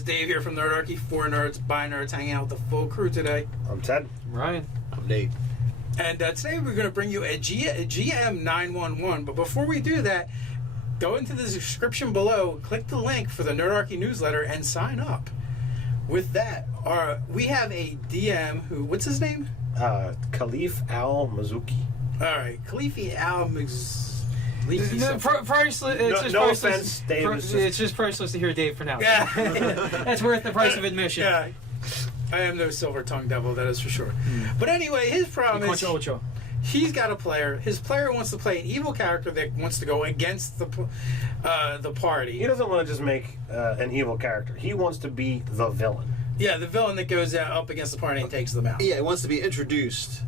guys, Dave here from Nerdarchy, 4 nerds, by nerds, hanging out with the full crew today. I'm Ted. I'm Ryan. I'm Nate. And today we're going to bring you a GM 911. But before we do that, go into the description below, click the link for the Nerdarchy newsletter, and sign up. With that, we have a DM who, what's his name? Khalif Al-Mazuki. All right, Khalifi Al-Mazuki. Priceless. No offense, Dave. It's just priceless to hear Dave pronounce. Yeah. That's worth the price of admission. Yeah. I am no silver tongue devil, that is for sure. But anyway, his problem is he's got a player. His player wants to play an evil character that wants to go against the party. He doesn't want to just make an evil character. He wants to be the villain. Yeah, the villain that goes up against the party and takes them out. Yeah, he wants to be introduced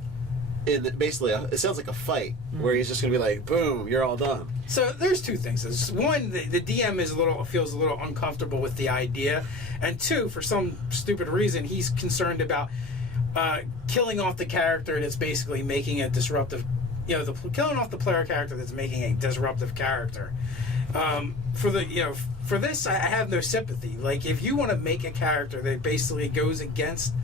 in basically, it sounds like a fight where he's just going to be like, boom, you're all done. So there's two things. One, the DM feels a little uncomfortable with the idea, and two, for some stupid reason, he's concerned about killing off the character that's basically making a disruptive, killing off the player character that's making a disruptive character. For this, I have no sympathy. Like, if you want to make a character that basically goes against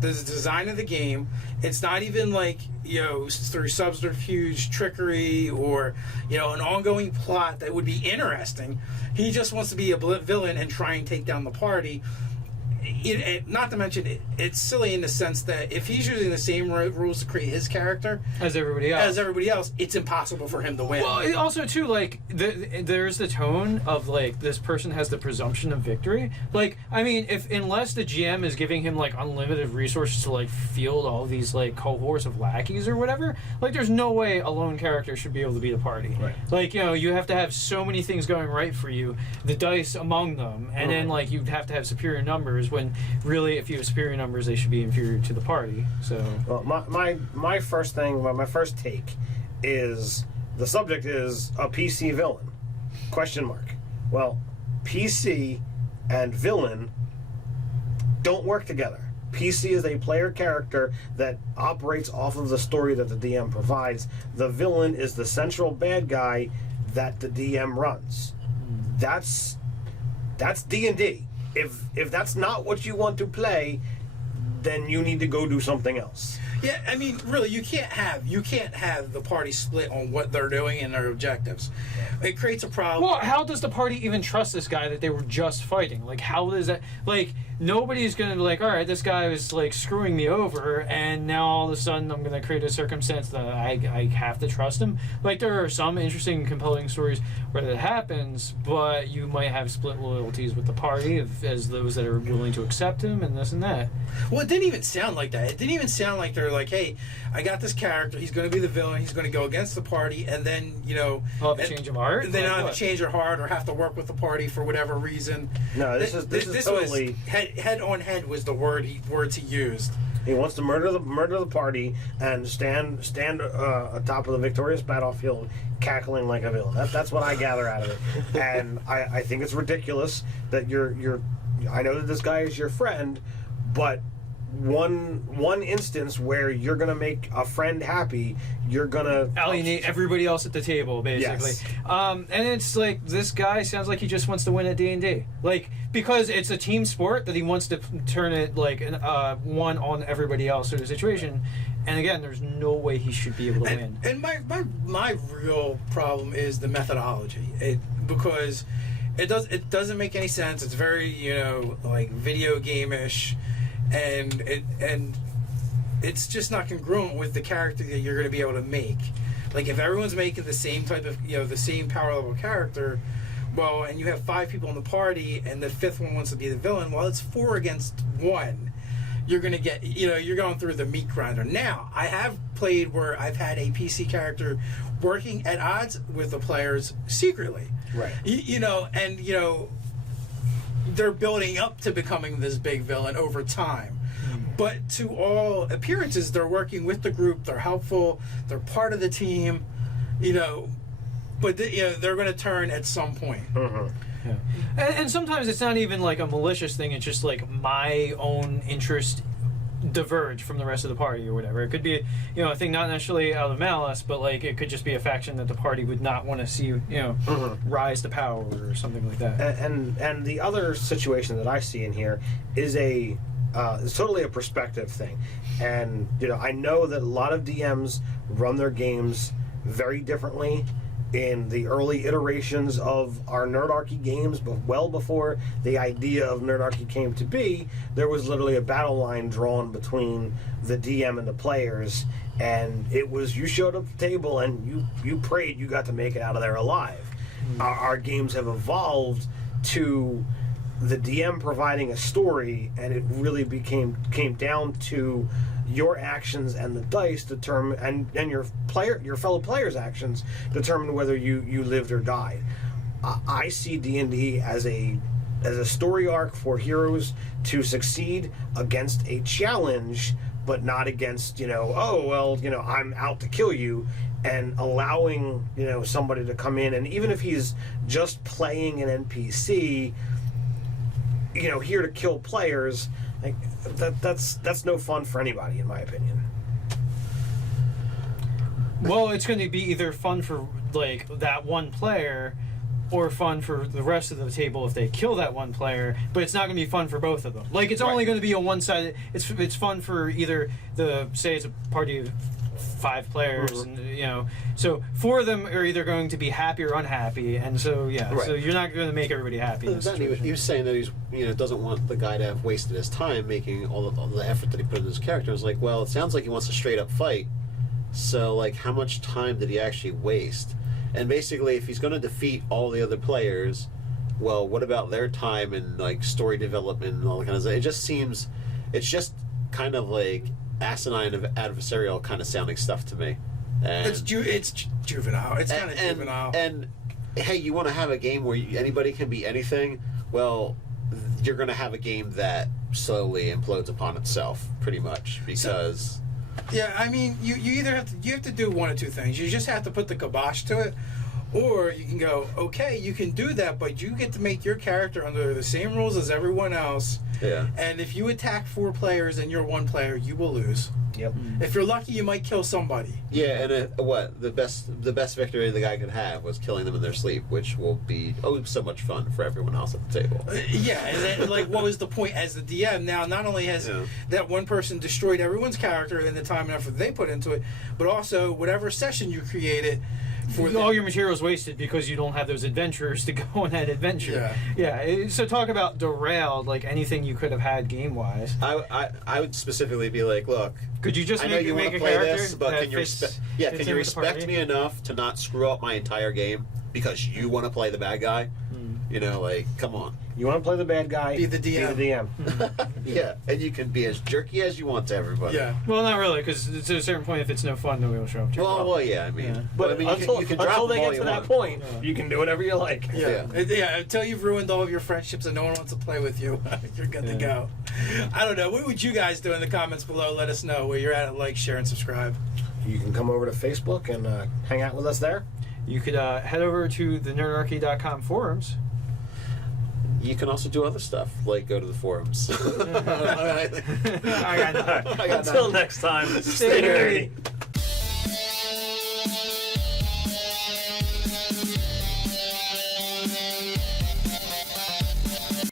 the design of the game, it's not even like, through subterfuge, trickery, or, an ongoing plot that would be interesting. He just wants to be a villain and try and take down the party. Not to mention, it's silly in the sense that if he's using the same rules to create his character as everybody else, it's impossible for him to win. Well, also too, like there's the tone of like this person has the presumption of victory. Like, I mean, unless the GM is giving him like unlimited resources to like field all these like cohorts of lackeys or whatever, like there's no way a lone character should be able to beat a party. Right. Like, you have to have so many things going right for you, the dice among them, and then like you'd have to have superior numbers. When really, if you have superior numbers, they should be inferior to the party. So, well, my first thing, my first take is the subject is a PC villain? ? Well, PC and villain don't work together. PC is a player character that operates off of the story that the DM provides. The villain is the central bad guy that the DM runs. That's D&D. If that's not what you want to play, then you need to go do something else. Yeah, I mean, really, you can't have the party split on what they're doing and their objectives. It creates a problem. Well, how does the party even trust this guy that they were just fighting? Like, how does that... Like, nobody's going to be like, all right, this guy was, like, screwing me over, and now all of a sudden I'm going to create a circumstance that I have to trust him. Like, there are some interesting, compelling stories where that happens, but you might have split loyalties with the party as those that are willing to accept him and this and that. Well, it didn't even sound like that. It didn't even sound like they're like, hey, I got this character, he's going to be the villain, he's going to go against the party, and then, I'll have a change of heart? And then I'll have a change of heart or have to work with the party for whatever reason. No, this is totally... Head on head was the words he used. He wants to murder the party and stand atop of the victorious battlefield, cackling like a villain. That's what I gather out of it, and I think it's ridiculous that you're. I know that this guy is your friend, but one instance where you're gonna make a friend happy, you're gonna alienate everybody else at the table, basically. Yes. And it's like, this guy sounds like he just wants to win at D&D, like, because it's a team sport that he wants to turn it like one on everybody else sort of situation. And again, there's no way he should be able to win. And my real problem is the methodology, because it doesn't make any sense. It's very like video game-ish. And it's just not congruent with the character that you're going to be able to make. Like, if everyone's making the same type of, the same power level character, well, and you have 5 people in the party, and the 5th one wants to be the villain, well, it's 4 against 1. You're going to get, you're going through the meat grinder. Now, I have played where I've had a PC character working at odds with the players secretly. Right. They're building up to becoming this big villain over time. But to all appearances, they're working with the group, they're helpful, they're part of the team, but they're going to turn at some point. Yeah. And sometimes it's not even like a malicious thing, it's just like my own interest diverge from the rest of the party or whatever. It could be, you know, a thing not necessarily out of malice, but like it could just be a faction that the party would not want to see, you know, rise to power or something like that. And the other situation that I see in here is it's totally a perspective thing. And you know, I know that a lot of DMs run their games very differently in the early iterations of our Nerdarchy games, but well before the idea of Nerdarchy came to be, there was literally a battle line drawn between the DM and the players, and it was you showed up at the table and you prayed you got to make it out of there alive. Our games have evolved to the DM providing a story, and it really came down to your actions and the dice determine, and your fellow players' actions determine whether you lived or died. I see D&D as a story arc for heroes to succeed against a challenge, but not against, you know, oh well, you know, I'm out to kill you, and allowing, you know, somebody to come in, and even if he's just playing an NPC, you know, here to kill players, like that's no fun for anybody, in my opinion. Well, it's going to be either fun for like that one player, or fun for the rest of the table if they kill that one player. But it's not going to be fun for both of them. Like it's only going to be a one-sided. It's fun for either say it's a party of 5 players, and you know, so 4 of them are either going to be happy or unhappy, and so so you're not going to make everybody happy. He was saying that he's, you know, doesn't want the guy to have wasted his time making all the effort that he put into his character. It's like, well, it sounds like he wants a straight up fight. So like, how much time did he actually waste? And basically, if he's going to defeat all the other players, well, what about their time and like story development and all that kind of stuff? It just seems, it's just kind of like asinine of adversarial kind of sounding stuff to me. And It's juvenile. It's kind of juvenile. And hey, you want to have a game where anybody can be anything? Well, you're going to have a game that slowly implodes upon itself, pretty much, because. Yeah, I mean, you either have to do one of two things. You just have to put the kibosh to it, or you can go, okay, you can do that, but you get to make your character under the same rules as everyone else. Yeah. And if you attack 4 players and you're 1 player, you will lose. Yep. If you're lucky, you might kill somebody. Yeah, and the best victory the guy could have was killing them in their sleep, which will be so much fun for everyone else at the table. Yeah, and then, like, what was the point as the DM? Now, not only has that one person destroyed everyone's character and the time and effort they put into it, but also whatever session you created. All your material's wasted because you don't have those adventurers to go on that adventure. Yeah. So talk about derailed, like anything you could have had game wise. I would specifically be like, look, could you just I know you want make to a play character this, but that can you fits can in you with the respect party? me enough to not screw up my entire game because you want to play the bad guy? You know, like, come on. You want to play the bad guy? Be the DM. Be the DM. Yeah, and you can be as jerky as you want to everybody. Yeah. Well, not really, because to a certain point, if it's no fun, nobody will show up. Well, yeah. I mean, Yeah. but But I mean, until you can drop they them all get you to that want. point, you can do whatever you like. Yeah, until you've ruined all of your friendships and no one wants to play with you, you're good to go. I don't know. What would you guys do in the comments below? Let us know where you're at. Like, share, and subscribe. You can come over to Facebook and hang out with us there. You could head over to the nerdarchy.com forums. You can also do other stuff, like go to the forums. I got nothing. Until next time, stay nerdy.